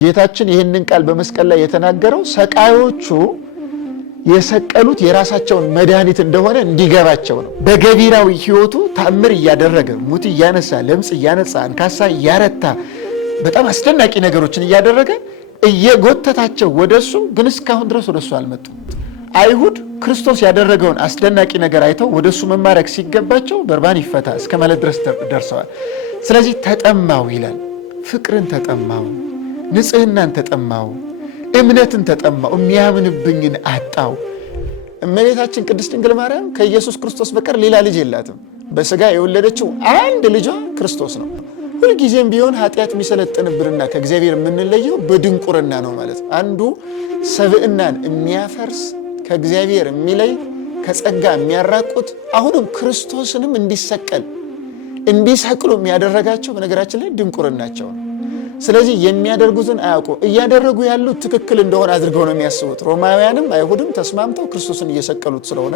ጌታችን ይህንን ቃል በመስቀል ላይ የተናገረው ሰቃዮቹ የሰቀሉት የራሳቸውን መድኃኒት እንደሆነ እንዲገባቸው ነው። በገቢራዊ ሕይወቱ ተአምር እያደረገ ሙት እያነሳ ለምጽ እያነጻ አንካሳ እያረታ በጣም አስደናቂ ነገሮችን እያደረገ እየጎተታቸው ወደሱ ግን እስካሁን ድረስ ወደሱ አልመጡም። አይሁድ ክርስቶስ ያደረገውን አስደናቂ ነገር አይተው ወደሱ መማረክ ሲገባቸው በርባን ይፈታ እስከ ማለት ድረስ ደርሰዋል። ስለዚህ ተጠማው ይላል። ፍቅርን ተጠማው፣ ንጽህናን ተጠማው፣ እምነትን ተጠማው፣ የሚያምንብኝን አጣው። እመቤታችን ቅድስት ድንግል ማርያም ከኢየሱስ ክርስቶስ በቀር ሌላ ልጅ የላትም። በስጋ የወለደችው አንድ ልጇ ክርስቶስ ነው። ሁልጊዜም ቢሆን ኃጢአት የሚሰለጥንብንና ከእግዚአብሔር የምንለየው በድንቁርና ነው ማለት ነው። አንዱ ሰብዕናን የሚያፈርስ ከእግዚአብሔር የሚለይ ከጸጋ የሚያራቁት አሁንም ክርስቶስንም እንዲሰቅሉ የሚያደረጋቸው በነገራችን ላይ ድንቁርናቸው ነው። ስለዚህ የሚያደርጉትን አያውቁ፣ እያደረጉ ያሉት ትክክል እንደሆነ አድርገው ነው የሚያስቡት። ሮማውያንም አይሁድም ተስማምተው ክርስቶስን እየሰቀሉት ስለሆነ